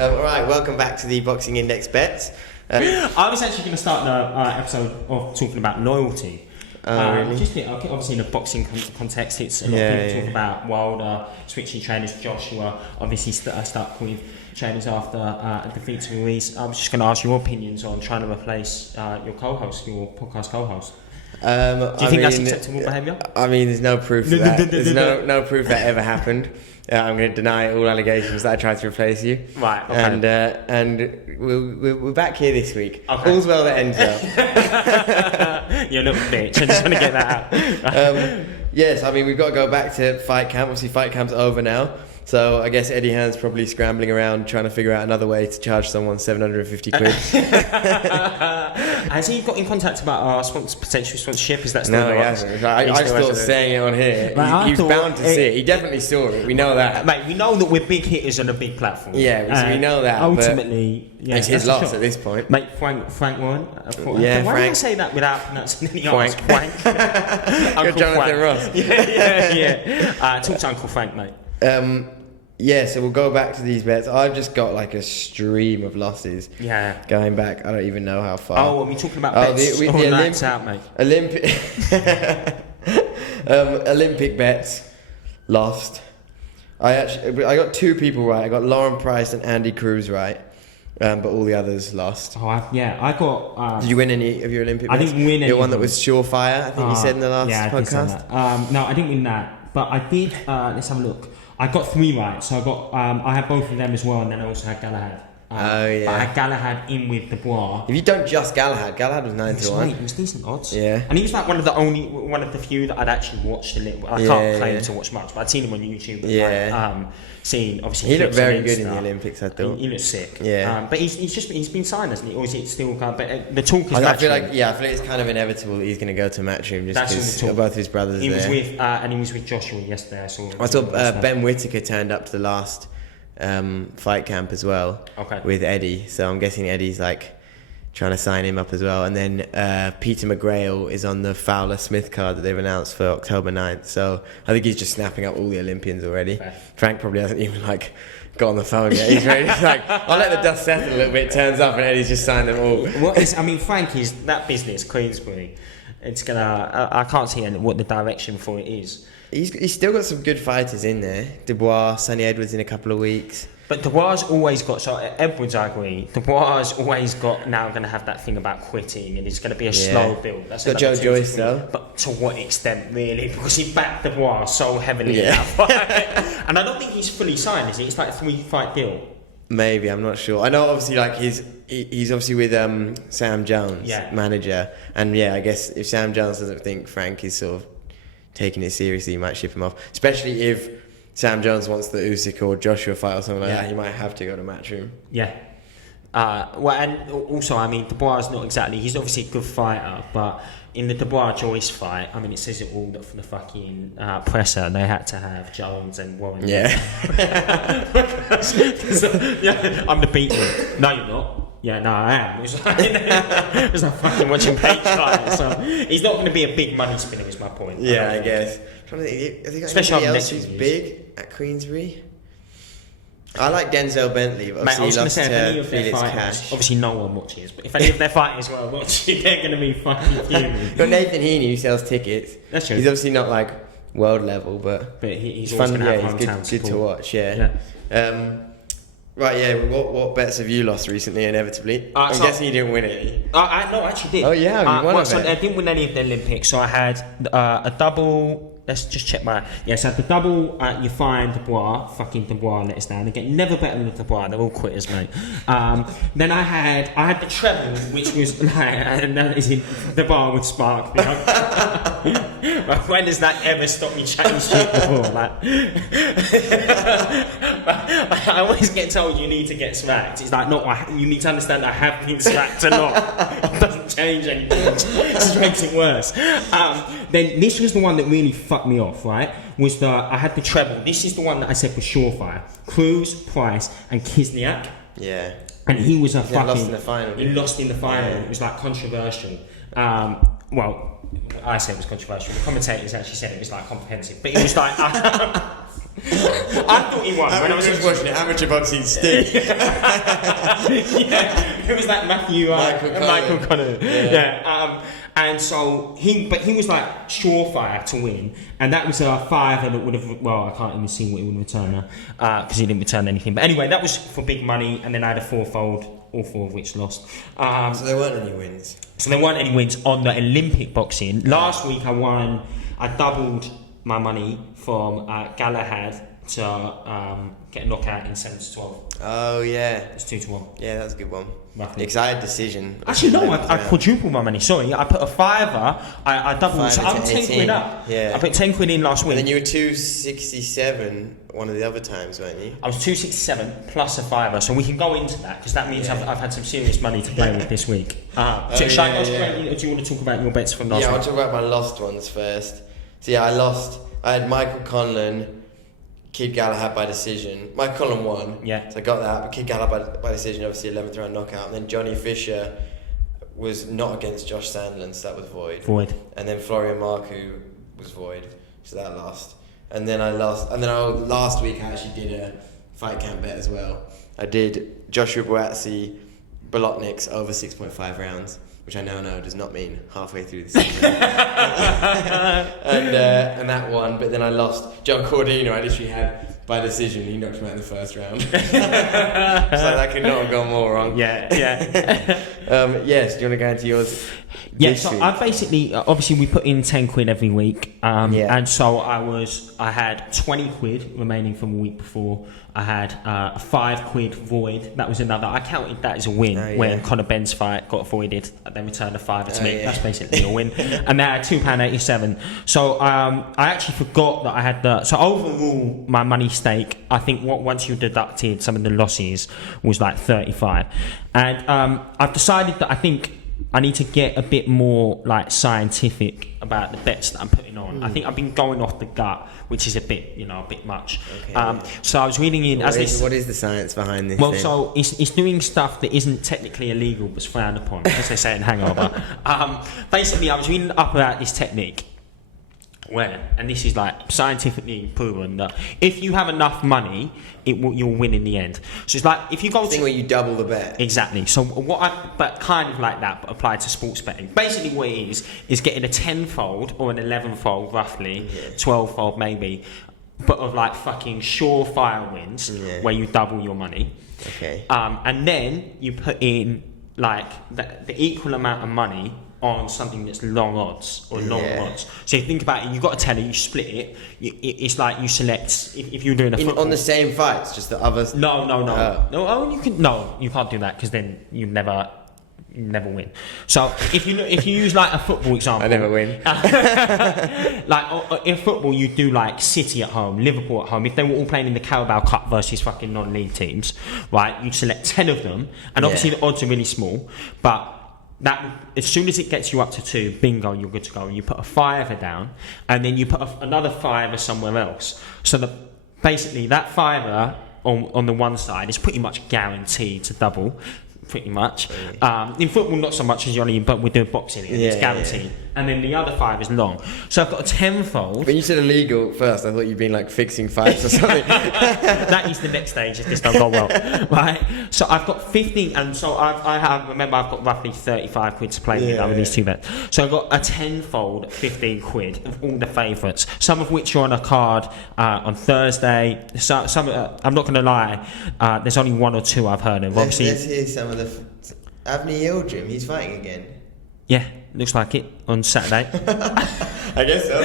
All right, welcome back to the Boxing Index bets. I was actually going to start the episode off talking about loyalty. Really? Just obviously in a boxing context, it's a lot of people talk about Wilder switching trainers, Joshua obviously stuck with trainers after a defeat to Ruiz. I was just going to ask your opinions on trying to replace your co-host, your podcast co-host. Do you think that's acceptable behaviour? I mean, there's no proof of that. There's no proof that ever happened. I'm going to deny all allegations that I tried to replace you. Right, okay. And we're back here this week. Okay. All's well that ends well. You're a little bitch. I just want to get that out. Yes, I mean, we've got to go back to fight camp. Obviously, fight camp's over now. So I guess Eddie Hearn's probably scrambling around trying to figure out another way to charge someone 750 quid. Has he got in contact about our potential sponsorship? Is that still No, he hasn't. I'm still saying it on here. He was bound to see it. He definitely saw it. We know that. Mate, we know that we're big hitters on a big platform. Yeah, we know that. Ultimately, it's his loss at this point. Mate, Frank Warren. Yeah, why Frank. do I say that without pronouncing any Frank. Frank. Uncle Jonathan Ross. Yeah. Talk to Uncle Frank, mate. Yeah, so we'll go back to these bets. I've just got like a stream of losses. Yeah. Going back, I don't even know how far. Oh, are we talking about bets? The nights out, mate. Olympic bets lost. I got two people right. I got Lauren Price and Andy Cruz right, but all the others lost. Oh, I got. Did you win any of your Olympic bets? I didn't win any. The one that was surefire, I think you said in the last podcast. No, I didn't win that, but I did. Let's have a look. I got 3 right, so I had both of them as well, and then I also had Galahad. But I had Galahad in with Dubois. If you don't just Galahad was 9-1. It was decent odds. Yeah. And he was like one of the few that I'd actually watched a little. I can't claim to watch much, but I'd seen him on YouTube. Yeah. Seen obviously. He looked very good in the Olympics, I thought. He looked sick. Yeah. But he's been signed, hasn't he? Or is it still? But the talk is. I feel like it's kind of inevitable that he's going to go to Matchroom just because both his brothers he there. Was with and he was with Joshua yesterday. I saw Ben Whittaker turned up to the last fight camp as well. Okay. With Eddie, so I'm guessing Eddie's like trying to sign him up as well. And then Peter McGrail is on the Fowler Smith card that they've announced for October 9th. So I think he's just snapping up all the Olympians already. Okay. Frank probably hasn't even got on the phone yet. He's ready. I'll let the dust settle a little bit. Turns up and Eddie's just signed them all. Frank is that business, Queensbury. It's gonna. I can't see what the direction for it is. He's still got some good fighters in there. Dubois, Sonny Edwards in a couple of weeks. But Dubois always got, so Edwards I agree, Dubois always got now going to have that thing about quitting and it's going to be a slow build. That's got Joe Joyce though. But to what extent really? Because he backed Dubois so heavily in that fight. And I don't think he's fully signed, is it? It's like a 3-fight deal. Maybe, I'm not sure. I know obviously like he's obviously with Sam Jones, manager. And I guess if Sam Jones doesn't think Frank is sort of taking it seriously, he might ship him off. Especially if Sam Jones wants the Usyk or Joshua fight or something like that, he might have to go to Matchroom. Yeah. And also, I mean, Dubois is not exactly... He's obviously a good fighter, but in the Dubois-Joyce fight, I mean, it says it all for the fucking presser. They had to have Jones and Warren. Yeah. I'm the beaten. No, you're not. Yeah, no, I am. It was like fucking watching Page fight. So he's not going to be a big money spinner, is my point. Yeah, I guess. I'm trying to think, have they got especially anybody else who's big at Queensbury? I like Denzel Bentley, but obviously he lost to Felix Cash. Obviously no one watches, but if any of their fighters were watching, they're going to be fucking fuming. Got Nathan Heaney who sells tickets. That's true. He's obviously not like world level, but he's fun. He's good to watch. Yeah. Right, what bets have you lost recently, inevitably? I'm guessing you didn't win any. No, I actually did. Oh, yeah, you won a bet. I didn't win any of the Olympics, so I had a double... Let's just check my... Yeah, so I had the double, you find Dubois, fucking Dubois let us down. Again, never better than Dubois, they're all quitters, mate. Then I had the treble, which was like... And that is in the bar with Spark. When does that ever stop me chatting shit before? I always get told you need to get smacked. It's like, no, you need to understand I have been smacked or not. It doesn't change anything. It just makes it worse. Then this was the one that really fucked me off, right? Was I had the treble. This is the one that I said was surefire. Cruz, Price, and Kisniak. Yeah. And he was a fucking... lost in the final. He lost in the final. It was like controversial. Well, I said it was controversial. The commentators actually said it was like comprehensive. But it was like... I thought he won when I was just watching it. Amateur boxing stick. It was like Michael Connor. And so he was like surefire to win, and that was a fiver that would have. Well, I can't even see what he would return now because he didn't return anything. But anyway, that was for big money, and then I had a fourfold, all four of which lost. So there weren't any wins. So there weren't any wins on the Olympic boxing. Last week I doubled my money from Galahad to get a knockout in 7-12. Oh yeah, It's 2-1. yeah, that was a good one. Roughly. Excited decision. Actually, no, I quadrupled my money. Sorry, I put a fiver. I doubled. So I'm 10 quid up. Yeah. I put 10 quid in last week. And then you were 267 one of the other times, weren't you? I was 267 plus a fiver, so we can go into that because that means I've had some serious money to play with this week. Do you want to talk about your bets from last week? Yeah, I'll talk about my lost ones first. So yeah, I had Michael Conlon, Kid Galahad by decision. Michael Conlon won. Yeah. So I got that, but Kid Galahad by decision, obviously 11th round knockout. And then Johnny Fisher was not against Josh Sandlin, so that was void. And then Florian Marku was void, so that lost. And then last week I actually did a fight camp bet as well. I did Joshua Buatsi, Bolotniks over 6.5 rounds, which I now know does not mean halfway through the season. and that won, but then I lost John Cordino. I literally had by decision. He knocked me out in the first round. So that could not have gone more wrong. Yeah. Yes, do you want to go into yours? Yeah, so I basically, obviously we put in 10 quid every week, and so I had 20 quid remaining from the week before. I had a 5 quid void. That was another. I counted that as a win when Conor Benn's fight got voided. Then returned a fiver to me. That's basically a win. And then I had £2.87. So I actually forgot that I had the. So overall, my money stake, I think once you deducted some of the losses, was like 35. And I've decided that I think I need to get a bit more like scientific about the bets that I'm putting on. I think I've been going off the gut, which is a bit much. Okay, so I was reading in what is the science behind this? Well, so it's doing stuff that isn't technically illegal but's frowned upon, as they say in Hangover. Basically, I was reading up about this technique. And this is like scientifically proven that if you have enough money, you'll win in the end. So it's like if you go where you double the bet. Exactly. So but kind of like that, but applied to sports betting. Basically, what it is getting a 10-fold or an 11-fold, roughly 12-fold maybe, but of like fucking surefire wins where you double your money. Okay. And then you put in like the equal amount of money on something that's long odds or long odds. So you think about it, you've got a tenner, you split it. It's like you select if you're doing a football. On the same fights, just the others. No. You can't do that because then you never win. So if you use like a football example, I never win. Like in football, you do like City at home, Liverpool at home. If they were all playing in the Carabao Cup versus fucking non-league teams, right? You'd select 10 of them, and obviously the odds are really small, but that as soon as it gets you up to 2, bingo, you're good to go. And you put a fiver down, and then you put another fiver somewhere else. So that basically that fiver on the one side is pretty much guaranteed to double. Pretty much. In football, not so much as but we're doing boxing. It's guaranteed. Yeah. And then the other 5 is long. So I've got a 10-fold. When you said illegal first, I thought you'd been like fixing fights or something. That is the next stage if this don't go well, right? So I've got 15, and so I've got roughly 35 quid to play with these 2 bets. So I've got a 10-fold, 15 quid of all the favourites. Some of which are on a card on Thursday. So some, I'm not going to lie, there's only 1 or 2 I've heard of. Obviously, let's hear some of the. Avni Yildirim, he's fighting again. Yeah, looks like it on Saturday. I guess so.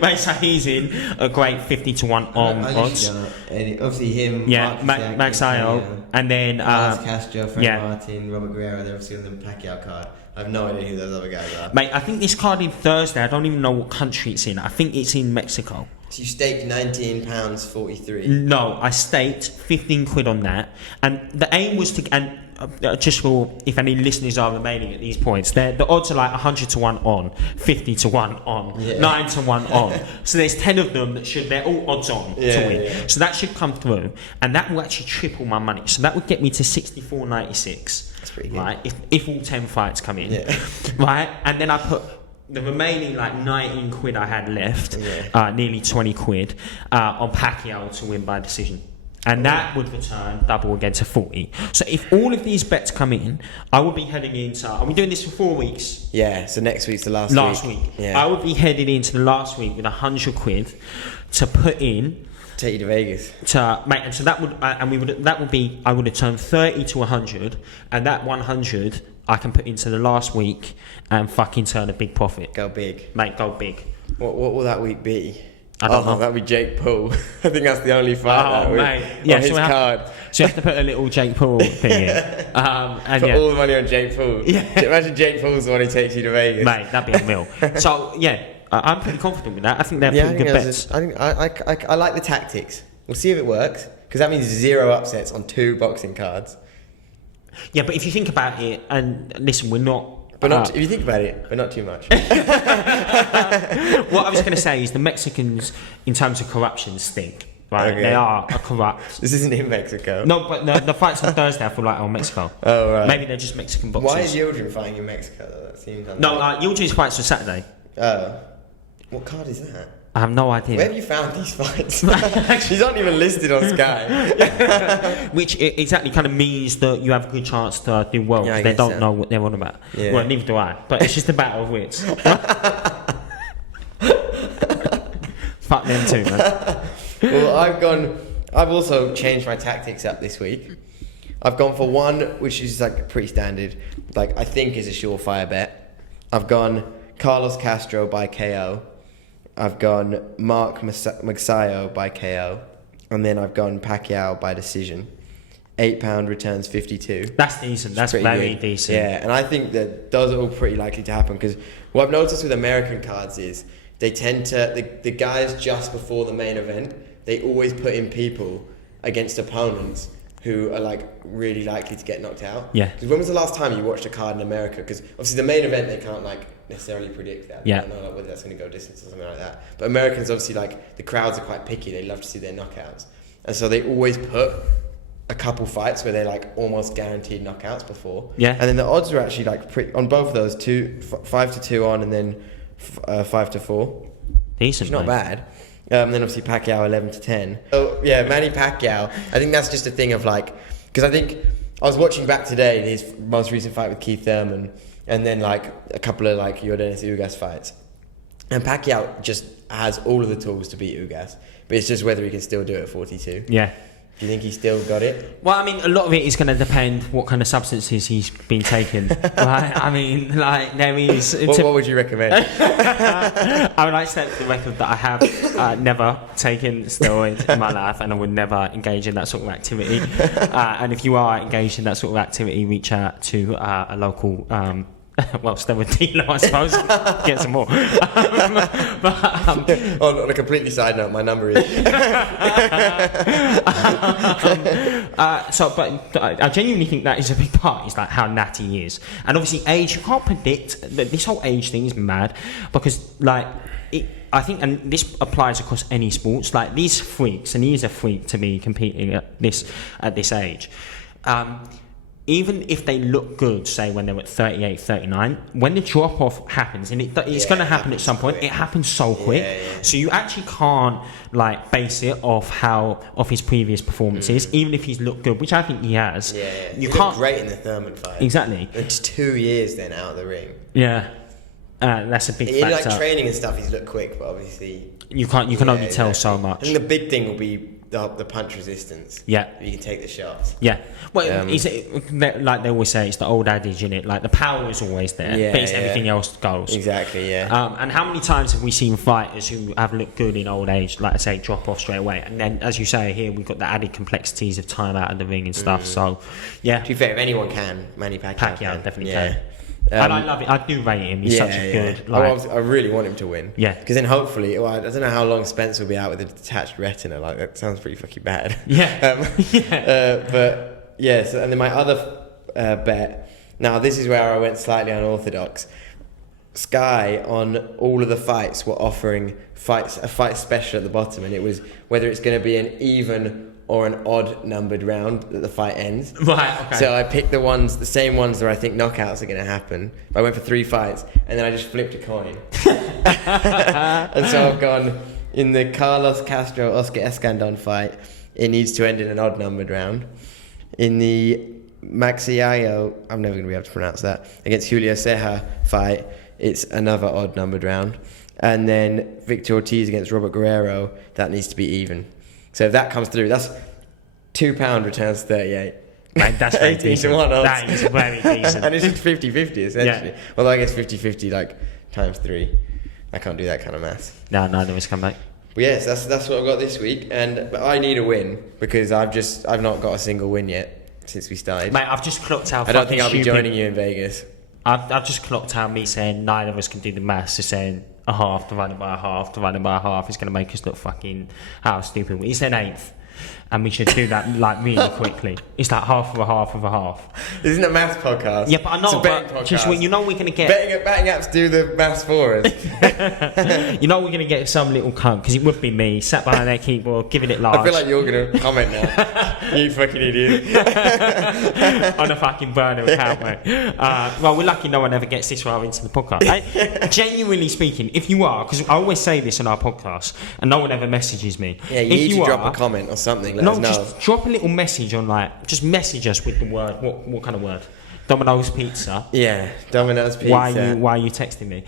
Mate, so he's in a great 50-1 odds. Obviously him, Max Io, and then Castro, Frank Martin, Robert Guerrero. They're obviously on the Pacquiao card. I have no idea who those other guys are. Mate, I think this card in Thursday, I don't even know what country it's in. I think it's in Mexico. So you staked £19.43. No, I staked 15 quid on that, and the aim was to just for if any listeners are remaining at these points, the odds are like 100-1 on, 50-1 on, 9-1 on. So there's 10 of them they're all odds on to win. Yeah. So that should come through, and that will actually triple my money. So that would get me to 64.96. That's pretty good. Right, if all 10 fights come in, right, and then I put the remaining like 19 quid I had left, nearly 20 quid, on Pacquiao to win by decision. And that would return double again to 40. So if all of these bets come in, I would be heading into... Are we doing this for 4 weeks? Yeah, so next week's the last week. Yeah. I would be heading into the last week with 100 quid to put in... Take you to Vegas. And so that would... I would have turned 30 to 100, and that 100 I can put into the last week and fucking turn a big profit. Go big. Mate, go big. What will that week be? I don't know. That'd be Jake Paul. I think that's the only fight that week. Mate. Yeah, on his card. So you have to put a little Jake Paul thing in. And put all the money on Jake Paul. Yeah. Imagine Jake Paul's the one who takes you to Vegas. Mate, that'd be a mill. So, yeah, I'm pretty confident with that. I think they're pretty good bets. I like the tactics. We'll see if it works. Because that means 0 upsets on 2 boxing cards. Yeah, but if you think about it, and listen, we're not... But not, if you think about it, but not too much. What I was going to say is the Mexicans, in terms of corruption, stink. Right? Okay. They are corrupt. This isn't in Mexico. No, but the fight's on Thursday. I feel like Mexico. Oh, right. Maybe they're just Mexican boxers. Why is Yildirim fighting in Mexico, though? That seems Yildirim's fight's on Saturday. Oh. What card is that? I have no idea. Where have you found these fights? These aren't even listed on Sky. Which exactly kind of means that you have a good chance to do well, because they don't know what they're on about. Yeah. Well, neither do I. But it's just a battle of wits. Fuck them too, man. Well, I've also changed my tactics up this week. I've gone for one, which is like pretty standard, like I think is a surefire bet. I've gone Carlos Castro by KO. I've gone Mark Magsayo by KO, and then I've gone Pacquiao by decision. £8 returns 52. That's decent. That's very decent. Yeah, and I think that those are all pretty likely to happen, because what I've noticed with American cards is they tend to the guys just before the main event, they always put in people against opponents who are like really likely to get knocked out. Yeah. Because when was the last time you watched a card in America? Because obviously the main event they can't like necessarily predict that. Yeah. They don't know like, whether that's going to go distance or something like that. But Americans obviously like the crowds are quite picky. They love to see their knockouts, and so they always put a couple fights where they're like almost guaranteed knockouts before. Yeah. And then the odds are actually like on both of those 5-2 on, and then 5-4. Decent. It's not bad. Then obviously Pacquiao 11-10. Oh yeah, Manny Pacquiao. I think that's just a thing of like, because I think I was watching back today his most recent fight with Keith Thurman, and then like a couple of like Yordenis Ugas fights, and Pacquiao just has all of the tools to beat Ugas, but it's just whether he can still do it at 42. Yeah. Do you think he's still got it? Well, I mean, a lot of it is going to depend what kind of substances he's been taking. Right? I mean, like, there is... What would you recommend? I would like to set the record that I have never taken steroids in my life, and I would never engage in that sort of activity. And if you are engaged in that sort of activity, reach out to a local... steroid dealer, I suppose. Get some more. On a completely side note, my number is. But I genuinely think that is a big part. Is like how natty he is, and obviously age. You can't predict. This whole age thing is mad, because like. I think, and this applies across any sports. Like these freaks, and he is a freak to be competing at this age. Even if they look good, say when they're at 38, 39, when the drop-off happens, and it's going to happen at some point, it happens so quick. Yeah. So you actually can't like base it off his previous performances, even if he's looked good, which I think he has. Yeah. You he looked great in the Thurman fight. Exactly. It's 2 years then out of the ring. Yeah. That's a big factor. In like training and stuff, he's looked quick, but obviously... You can only tell so much. I think the big thing will be the punch resistance. Yeah. You can take the shots. Yeah. Well, like they always say, it's the old adage, innit? Like the power is always there, but it's everything else goes. Exactly, yeah. And how many times have we seen fighters who have looked good in old age, like I say, drop off straight away? And then, as you say, here we've got the added complexities of time out of the ring and stuff. So, yeah. To be fair, if anyone can, Manny Pacquiao can. Definitely can. And I love it. I do rate him. He's such a good. Like, I really want him to win. Yeah. Because then hopefully, I don't know how long Spence will be out with a detached retina. Like that sounds pretty fucking bad. Yeah. But yeah. So, and then my other bet. Now this is where I went slightly unorthodox. Sky on all of the fights were offering a fight special at the bottom, and it was whether it's going to be an even or an odd numbered round that the fight ends. Right, okay. So I picked the same ones where I think knockouts are going to happen. I went for 3 fights, and then I just flipped a coin. And so I've gone, in the Carlos Castro Oscar Escandon fight, it needs to end in an odd numbered round. In the Maxiayo, I'm never going to be able to pronounce that, against Julio Ceja fight, it's another odd numbered round. And then Victor Ortiz against Robert Guerrero, that needs to be even. So if that comes through, that's £2 returns 38. Mate, that's very 18 decent. to 1 odds. That is very decent. And it's just 50-50 essentially. Yeah. Although I guess 50-50 like times 3. I can't do that kind of maths. No, neither of us can, mate. But yes, that's what I've got this week, but I need a win because I've not got a single win yet since we started. Mate, I've just clocked out. I don't think I'll be joining you in Vegas. I've just clocked out me saying neither of us can do the maths. So saying a half divided by a half divided by a half is going to make us look fucking how stupid we. He said 1/8. And we should do that like really quickly. It's like half of a half of a half. This isn't a maths podcast. Yeah, but I know. It's a betting podcast. Just when you know we're gonna get betting apps do the maths for us. You know we're gonna get some little cunt because it would be me sat behind that keyboard giving it large. I feel like you're gonna comment now. You fucking idiot. On a fucking burner account, mate. Well, we're lucky no one ever gets this far into the podcast. Genuinely speaking, if you are, because I always say this on our podcast, and no one ever messages me. Yeah, you need to drop a comment or something. Let us know. Just drop a little message on just message us with the word. What kind of word? Domino's pizza. Yeah, Domino's pizza. Why are you texting me?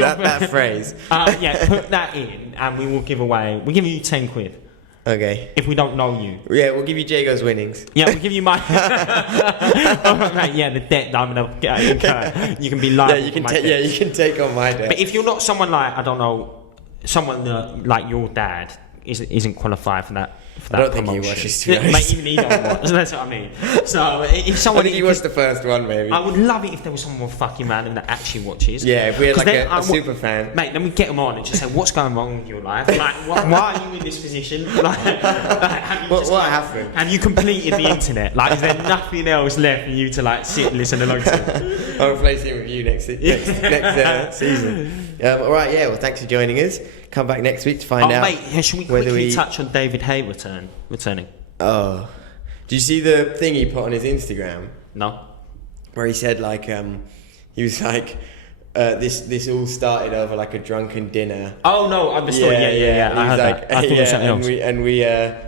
That phrase. Yeah, put that in, and we will give away. We'll give you 10 quid. Okay. If we don't know you. Yeah, we'll give you Jago's winnings. Yeah, we'll give you my. Right, yeah, the debt that I'm gonna incur. You can be liable. Yeah, you can take on my debt. But if you're not someone like, I don't know, someone like your dad isn't qualified for that. I don't think he watches, to be honest. Mate, even he don't watch. That's what I mean. So if someone, I think he watched the first one, maybe. I would love it if there was someone fucking random that actually watches. Yeah, if we had like a super fan. Mate, then we get them on and just say, what's going wrong with your life? Like, why are you in this position? Like, what happened? Have you completed the internet? Like, is there nothing else left for you to like sit and listen along to? I'll replace him with you next season. All right, yeah. Well, thanks for joining us. Come back next week to find out. Mate, should we quickly touch on David Hay returning? Oh, did you see the thing he put on his Instagram? No. Where he said like he was like this all started over like a drunken dinner. Oh no, I understood. Yeah. I heard that. I thought it was something else.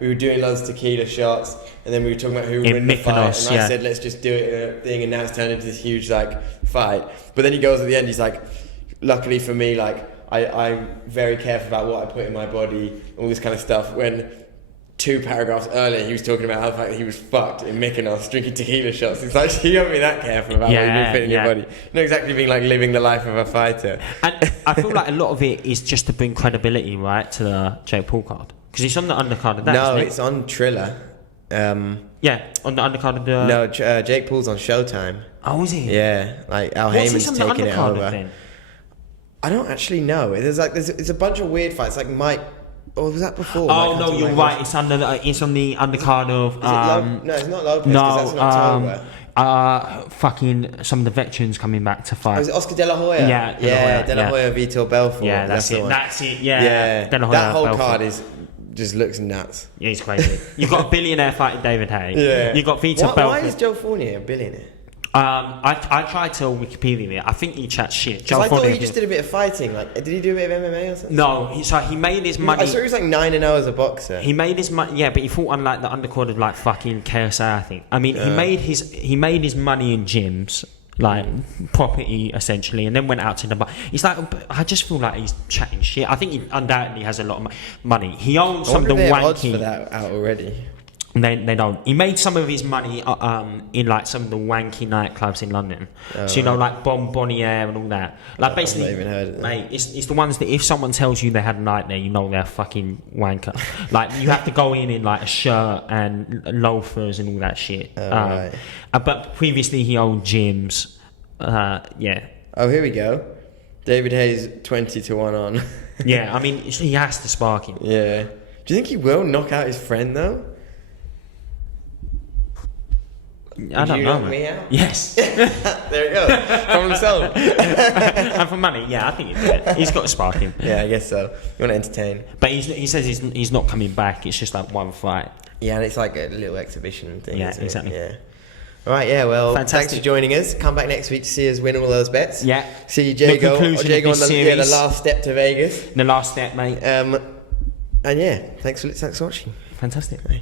We were doing loads of tequila shots, and then we were talking about who would win the fight. And I said, let's just do it in a thing, and now it's turned into this huge like fight. But then he goes at the end, he's like, luckily for me, like I'm very careful about what I put in my body, all this kind of stuff. When 2 paragraphs earlier, he was talking about how the fact that he was fucked in Mykonos drinking tequila shots. It's like, you don't be that careful about what you put in your body. Not exactly being like living the life of a fighter. And I feel like a lot of it is just to bring credibility, right, to the Jake Paul card. Because it's on the undercard of that, No, isn't it? it's on Triller. Yeah, on the undercard of the... No, Jake Paul's on Showtime. Oh, is he? Yeah, like Al Heyman's taking it over. I don't actually know. There's a bunch of weird fights, like Mike... Or was that before? Oh no, you're right. It's on the undercard of. No, it's not Lopez. No, that's in October. Fucking some of the veterans coming back to fight. Oh, is it Oscar De La Hoya? Yeah, De La Hoya, Vitor Belfort. Yeah, that's it. Yeah. De La Hoya, that whole Belfort. card just looks nuts. Yeah, he's crazy. You've got a billionaire fighting David Hay. Yeah. You've got Vitor Belfort. Why is Joe Fournier a billionaire? I tried to Wikipedia it. I think he chats shit. Joe I thought he just did a bit of fighting. Like, did he do a bit of MMA or something? No, he made his money. I saw he was like 9-0 as a boxer. He made his money. Yeah, but he fought on like the undercard of like fucking KSI. I think. I mean, he made his money in gyms, like property essentially, and then went out to the bar. He's like, I just feel like he's chatting shit. I think he undoubtedly has a lot of money. He owns some of the wanky. Odds for that out already. They don't. He made some of his money in like some of the wanky nightclubs in London. So like Bon Bonnier and all that. Like basically, I've not even heard of that. Mate, it's the ones that if someone tells you they had a night there, you know they're a fucking wanker. Like you have to go in like a shirt and loafers and all that shit. Right. But previously he owned gyms. Yeah. Oh, here we go. David Hayes 20-1 on. Yeah, I mean he has to spark him. Yeah. Do you think he will knock out his friend though? I don't you know. knock me out? Yes. There we go. Problem solved. And for money, yeah, I think he'd do it. He's got a sparking. Yeah, I guess so. You want to entertain? But he says he's not coming back. It's just like one fight. Yeah, and it's like a little exhibition thing. Yeah, isn't it? exactly. Yeah. All right, yeah, well, Fantastic. thanks for joining us. Come back next week to see us win all those bets. Yeah. See The Jago conclusion of on this the series. last step to Vegas. The last step, mate. And yeah, thanks for watching. Fantastic. Bye.